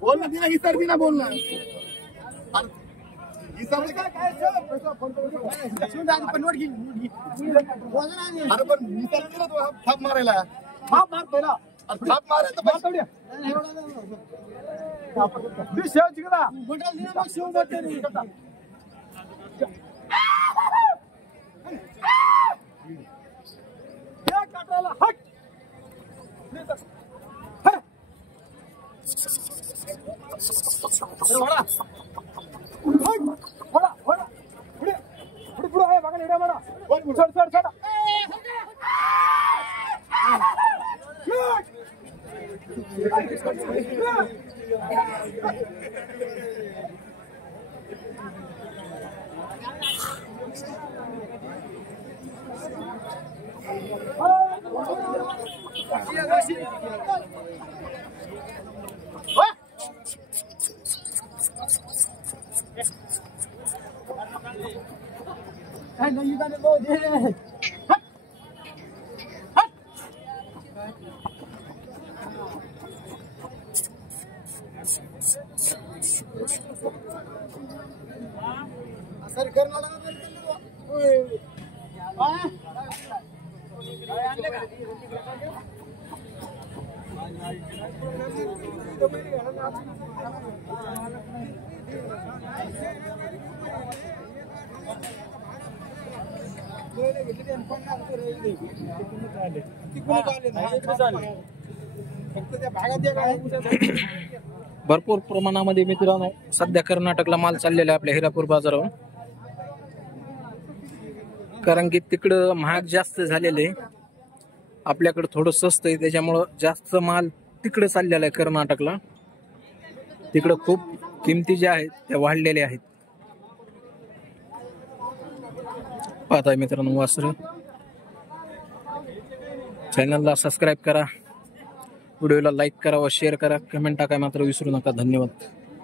बोलना दिना ही सर भी ना बोलना अरे पण मिसाल दिला तो थाप मारायला थाप मार पहिला थाप मारे तर पैसे शेव जिगला बटल दिना मग शेव बटल या काटाला हट वडा वडा वडा पुढे पुढे पुढे आहे बघा एवढा वडा चढ चढ चढ नहीं जाने वो दे सर करना लगा भरपूर प्रमाणामध्ये मित्रांनो सध्या कर्नाटकला माल चाललेला आहे आपल्या हिरापूर बाजारावर, कारण की तिकडं महाग जास्त झालेले, आपल्याकडे थोडं स्वस्त आहे, त्याच्यामुळं जास्त माल तिकडे चाललेला आहे कर्नाटकला. तिकडं खूप किमती ज्या आहेत त्या वाढलेल्या आहेत. पाहताय मित्रांनो वासर. चॅनलला सबस्क्राईब करा, व्हिडिओला लाईक करा व शेअर करा, कमेंट टाकाय मात्र विसरू नका. धन्यवाद.